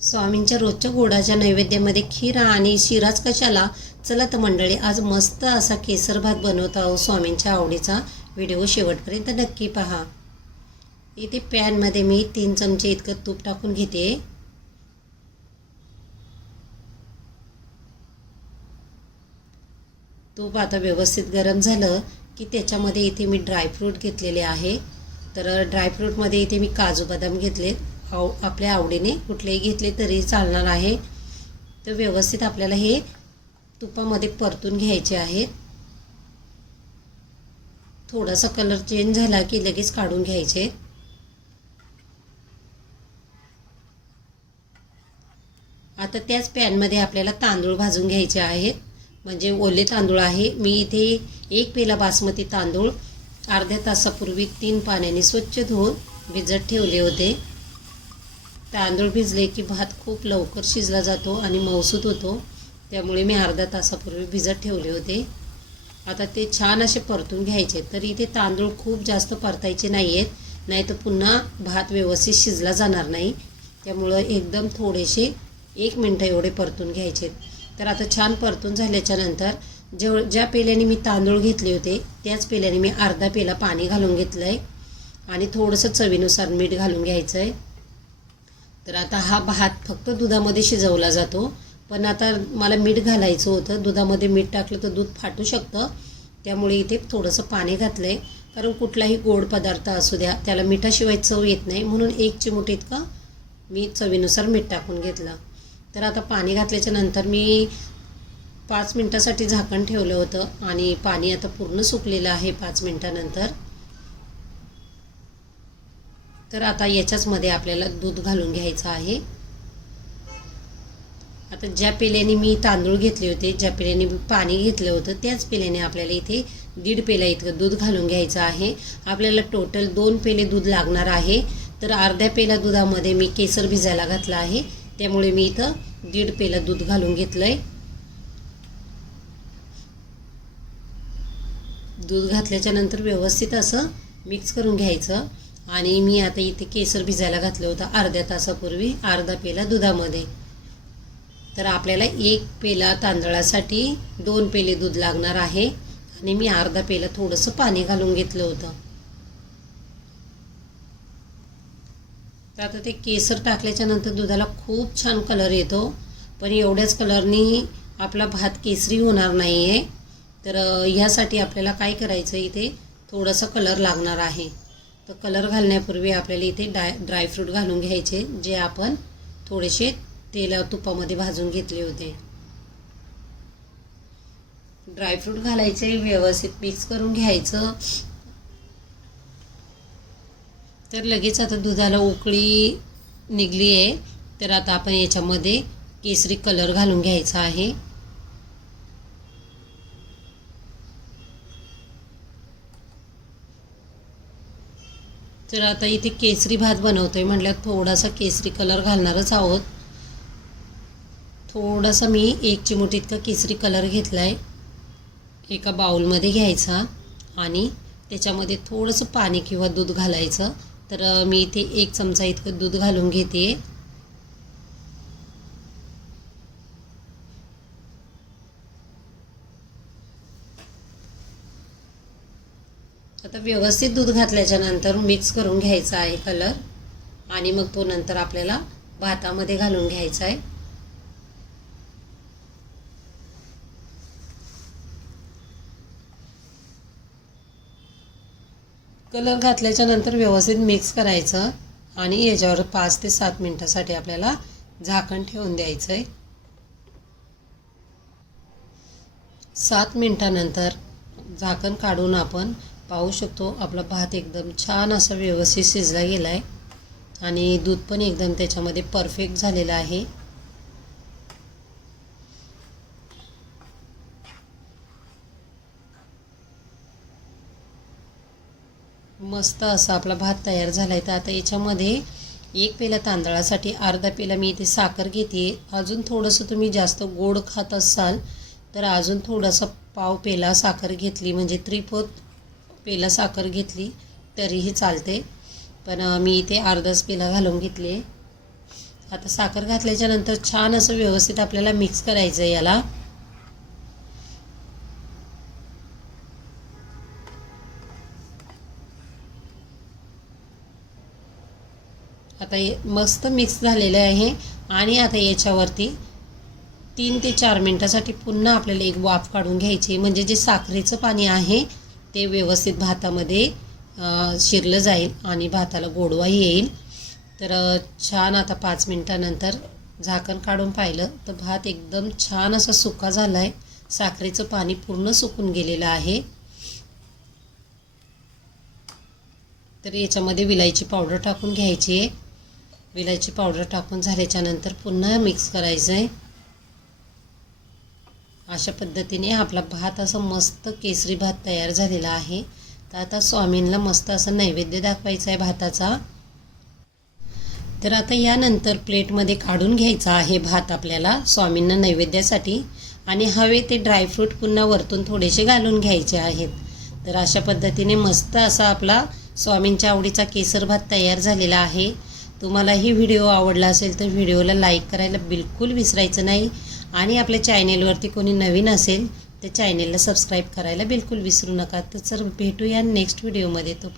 स्वामींच्या रोजच्या गोडाच्या नैवेद्यामध्ये खीर आणि शिराच कशाला? चला तर मंडळी आज मस्त असा केसर भात बनवत आहोत स्वामींच्या आवडीचा. व्हिडिओ शेवटपर्यंत नक्की पहा. इथे पॅनमध्ये मी तीन चमचे इतकं तूप टाकून घेते. तूप आता व्यवस्थित गरम झालं की त्याच्यामध्ये इथे मी ड्रायफ्रूट घेतलेले आहे. तर ड्रायफ्रूटमध्ये इथे मी काजू बदाम घेतलेत. आव आपल्या आवडीने कुठलेही घेतले तरी चालणार आहे. तर व्यवस्थित आपल्याला हे तुपामध्ये परतून घ्यायचे आहेत थोडासा कलर चेंज झाला की लगेच काढून घ्यायचे. आता त्याच पॅनमध्ये आपल्याला तांदूळ भाजून घ्यायचे आहेत. म्हणजे ओले तांदूळ आहे. मी इथे एक पेला बासमती तांदूळ अर्ध्या तासापूर्वी तीन पाण्याने स्वच्छ धुवून भिजत ठेवले होते. तांदूळ भिजले की भात खूप लवकर शिजला जातो आणि मौसूत होतो. त्यामुळे मी अर्धा तासापूर्वी भिजत ठेवले होते. आता ते छान असे परतून घ्यायचे. तर इथे तांदूळ खूप जास्त परतायचे नाही आहेत नाही तर पुन्हा भात व्यवस्थित शिजला जाणार नाही. त्यामुळं एकदम थोडेसे एक मिनटं एवढे परतून घ्यायचे तर आता छान परतून झाल्याच्यानंतर जेव ज्या पेल्याने मी तांदूळ घेतले होते त्याच पेल्याने मी अर्धा पेला पाणी घालून घेतलं आहे आणि थोडंसं चवीनुसार मीठ घालून घ्यायचं आहे तर आता हा भात फक्त दुधामध्ये शिजवला जातो. पण आता मला मीठ घालायचं होतं. दुधामध्ये मीठ टाकलं तर दूध फाटू शकतं. त्यामुळे इथे थोडंसं पाणी घातलं आहे कारण कुठलाही गोड पदार्थ असू द्या त्याला मिठाशिवाय चव येत नाही. म्हणून एक चिमूट इतकं मी चवीनुसार मीठ टाकून घेतलं. तर आता पाणी घातल्याच्या नंतर मी पाच मिनटासाठी झाकण ठेवलं होतं. आणि पाणी आता पूर्ण सुकलेलं आहे पाच मिनटानंतर. तर आता याच्याचमध्ये आपल्याला दूध घालून घ्यायचं आहे. आता ज्या पेल्याने मी तांदूळ घेतले होते ज्या पेल्याने मी पाणी घेतलं होतं त्याच पेल्याने आपल्याला इथे दीड पेला इतकं दूध घालून घ्यायचं आहे. आपल्याला टोटल दोन पेले दूध लागणार आहे. तर अर्ध्या पेला दुधामध्ये मी केसर भिजायला घातलं आहे. त्यामुळे मी इथं दीड पेला दूध घालून घेतलं आहे दूध घातल्याच्यानंतर व्यवस्थित असं मिक्स करून घ्यायचं. आणि मी आता इथे केसर भिजायला घातलं होतं अर्ध्या तासापूर्वी अर्धा पेला दुधामध्ये. तर आपल्याला एक पेला तांदळासाठी दोन पेले दूध लागणार आहे आणि मी अर्धा पेला थोडंसं पाणी घालून घेतलं होतं. तर आता ते केसर टाकल्याच्या नंतर दुधाला खूप छान कलर येतो पण एवढ्याच कलरनी आपला भात केसरी होणार नाही आहे तर ह्यासाठी आपल्याला काय करायचं इथे? थोडंसं कलर लागणार आहे. तर कलर घालण्यापूर्वी आपल्याला इथे डाय ड्रायफ्रूट घालून घ्यायचे जे आपण थोडेसे तेला तुपामध्ये भाजून घेतले होते. ड्रायफ्रूट घालायचे व्यवस्थित मिक्स करून घ्यायचं. तर लगेच आता दुधाला उकळी निघली आहे तर आता आपण याच्यामध्ये केसरी कलर घालून घ्यायचा आहे. तर आता इथे केसरी भात बनवतोय. म्हटल्यावर थोडासा केसरी कलर घालणारच आहोत. थोडासा मी एक चिमूट इतका केसरी कलर घेतला आहे एका बाउलमध्ये घ्यायचा आणि त्याच्यामध्ये थोडंसं पाणी किंवा दूध घालायचं. तर मी इथे एक चमचा इतकं दूध घालून घेते. आता व्यवस्थित दूध घातल्याच्या नंतर मिक्स करून घ्यायचा आहे कलर. आणि मग तो नंतर आपल्याला भातामध्ये घालून घ्यायचा आहे. कलर घातल्याच्या नंतर व्यवस्थित मिक्स करायचं आणि याच्यावर पाच ते सात मिनटासाठी आपल्याला झाकण ठेवून द्यायचं आहे. सात मिनटानंतर झाकण काढून आपण पाहू शकतो. आपला भात एकदम छान असा व्यवस्थित शिजला गेला आहे आणि दूध पण एकदम त्याच्यामध्ये परफेक्ट झालेलं आहे. मस्त असा आपला भात तयार झाला आहे तर आता याच्यामध्ये एक पेला तांदळासाठी अर्धा पेला मी इथे साखर घेते. अजून थोडंसं तुम्ही जास्त गोड खात असाल तर अजून थोडासा पाव पेला साखर घेतली. म्हणजे त्रिफोत पेला साखर घेतली तरीही चालते. पण मी इथे अर्धाच पेला घालून घेतली. आता साखर घातल्याच्या नंतर छान असं व्यवस्थित आपल्याला मिक्स करायचं आहे याला. आता हे मस्त मिक्स झालेलं आहे. आणि आता याच्यावरती तीन ते चार मिनटासाठी पुन्हा आपल्याला एक वाफ काढून घ्यायची म्हणजे जे साखरेचं पाणी आहे ते व्यवस्थित भातामध्ये शिरलं जाईल आणि भाताला गोडवाही येईल. तर छान आता पाच मिनटानंतर झाकण काढून पाहिलं तर भात एकदम छान असा सुका झाला आहे साखरेचं पाणी पूर्ण सुकून गेलेलं आहे. तर याच्यामध्ये विलायची पावडर टाकून घ्यायची आहे. विलायची पावडर टाकून झाल्याच्यानंतर पुन्हा मिक्स करायचं आहे अशा पद्धतीने आपला भात असं मस्त केसरी भात तयार झालेला आहे. तर आता स्वामींना मस्त असं नैवेद्य दाखवायचा आहे भाताचा. तर आता यानंतर प्लेटमध्ये काढून घ्यायचा आहे भात आपल्याला स्वामींना नैवेद्यासाठी. आणि हवे ते ड्रायफ्रूट पुन्हा वरतून थोडेसे घालून घ्यायचे आहेत. तर अशा पद्धतीने मस्त असा आपला स्वामींच्या आवडीचा केसर भात तयार झालेला आहे. तुम्हाला ही व्हिडिओ आवडला असेल तर व्हिडिओला लाईक करायला बिलकुल विसरायचं नाही. आणि आपल्या चॅनेलवरती कोणी नवीन असेल तर चॅनेलला सबस्क्राईब करायला बिलकुल विसरू नका. तर सर भेटूया नेक्स्ट व्हिडिओमध्ये तोपर्यंत